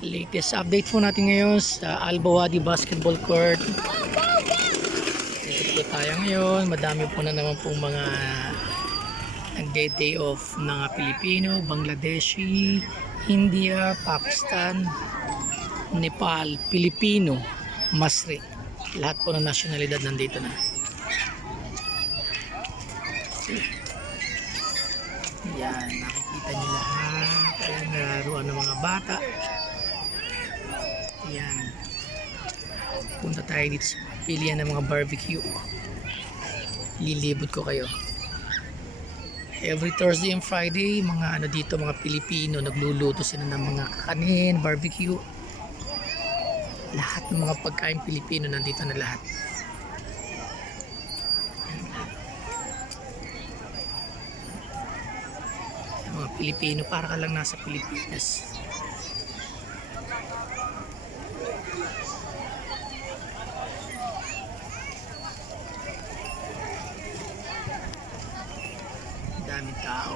Latest update po natin ngayon sa Al-Bawadi Basketball Court. Dito po tayo ngayon. Madami po na naman pong mga nag-day off ng Pilipino, Bangladeshi, India, Pakistan, Nepal, Pilipino, Masri. Lahat po ng nasyonalidad nandito na. Yan, nakikita nyo lahat. Ayan, nararuan ng mga bata. Yan. Punta tayo dito sa pilihan ng mga barbecue. Lilibot ko kayo. Every Thursday and Friday, mga dito, mga Pilipino, nagluluto sila ng mga kanin, barbecue. Lahat ng mga pagkain Pilipino nandito na lahat. Mga Pilipino, para ka lang nasa Pilipinas. Daming tao.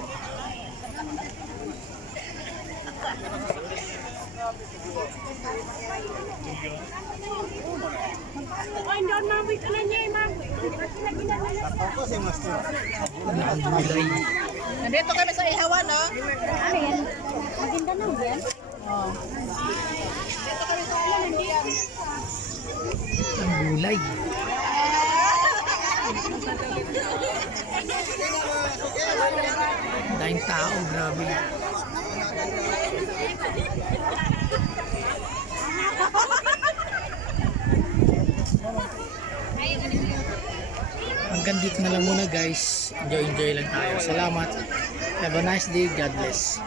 Ang gulay. Nandito kami sa Ihawan, no? Ayan. Maganda na yan. Oh. Dito kami sa Ihawan, hindi yan. Ang gulay. Daming tao, grabe. Hanggang dito na lang muna guys. Enjoy lang tayo. Salamat. Have a nice day. God bless.